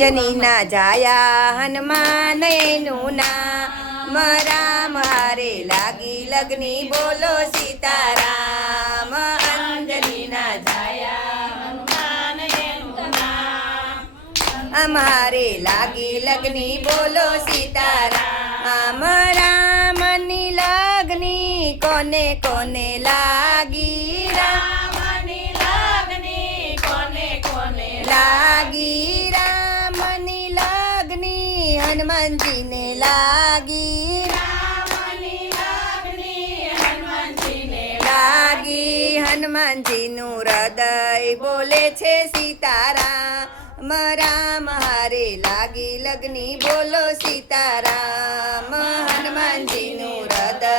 અંજની ના જાયા હનુમાન એનું નામ રામ હારે લાગી લગની બોલો સીતારામ અંજની ના જાયા હનુમાન એનું નામ અમારે લાગી લગની બોલો સીતારામ રામની લગની કોને કોને લાગી રામની લગની કોને કોને લાગી રામની લગની હનુમાનજીને લાગી રામની લગની હનુમાનજીને લાગી હનુમાનજીનું હૃદય બોલે છે સીતારામ રામ હારે લાગી લગની બોલો સીતારામ હનુમાનજીનું હૃદય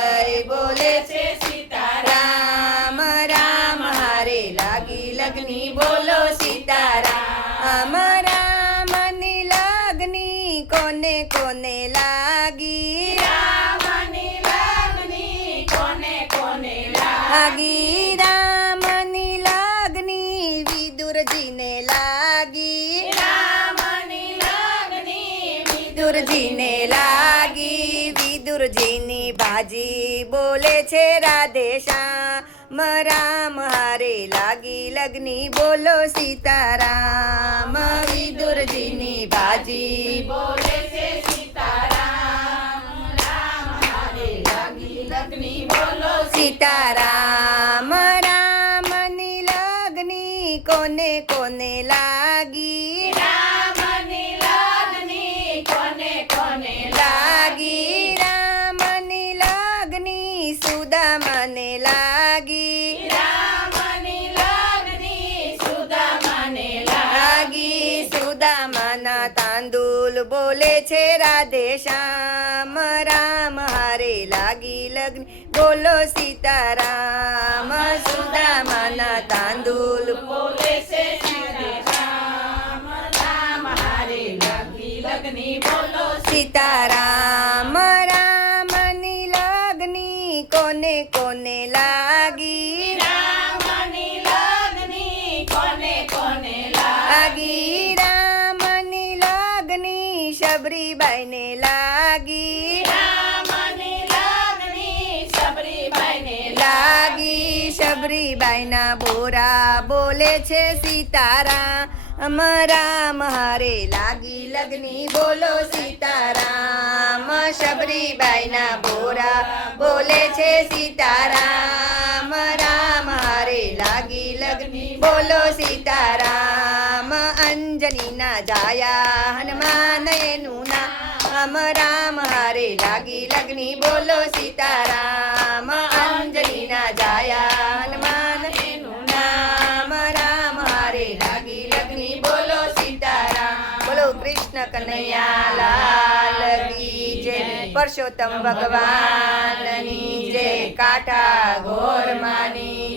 બોલે છે સીતારામ રામ હારે લાગી લગની બોલો સીતારામ રામની લગની કોને કોને લાગી રામની લગની કોને કોને લાગી રામની લગની વિદુરજીને લાગી રામની લગની વિદુરજીને લાગી વિદુરજીની ભાજી બોલે છે રાધેશ્યામ રામ હારે લાગી લગની બોલો સીતારામ વિદુરજીની ભાજી બોલે છે સીતારામ રામ હારે લાગી લગની બોલો સીતારામ રામની લગની કોને કોને લાગી રામની લગની કોને કોને લાગી રામની લગની સુદામાને લાગી રામની લગની સુદામાને લાગી સુદામાના તાંદુલ બોલે છે રાધેશ્યામ રામ હારે લાગી લગની બોલો સીતારામ સુદામાના તાંદુલ બોલે છે રાધેશ્યામ રામ હારે લાગી લગની બોલો સીતારામ રામની લગની કોને કોને લાગી રામની લગની કોને કોને લાગી રામની લગની શબરીબાઈને લાગી રામની લગની શબરીબાઈને લાગી શબરીબાઈના બોરા બોલે છે સીતારામ રામ હારે લાગી લગની બોલો સીતારામ શબરીબાઈના બોરા બોલે છે સીતારામ રામ હારે લાગી લગની બોલો સીતારામ અંજનીના જાયા હનુમાન એનું નામ રામ હારે લાગી લગની બોલો સીતારામ અંજનીના જાયા હનુમાન એનું નામ રામ હારે લાગી લગની બોલો સીતારામ બોલો કૃષ્ણ કનૈયા લાલ કી જય પરસોત્તમ ભગવાનની જય કાઠા ઘોર માની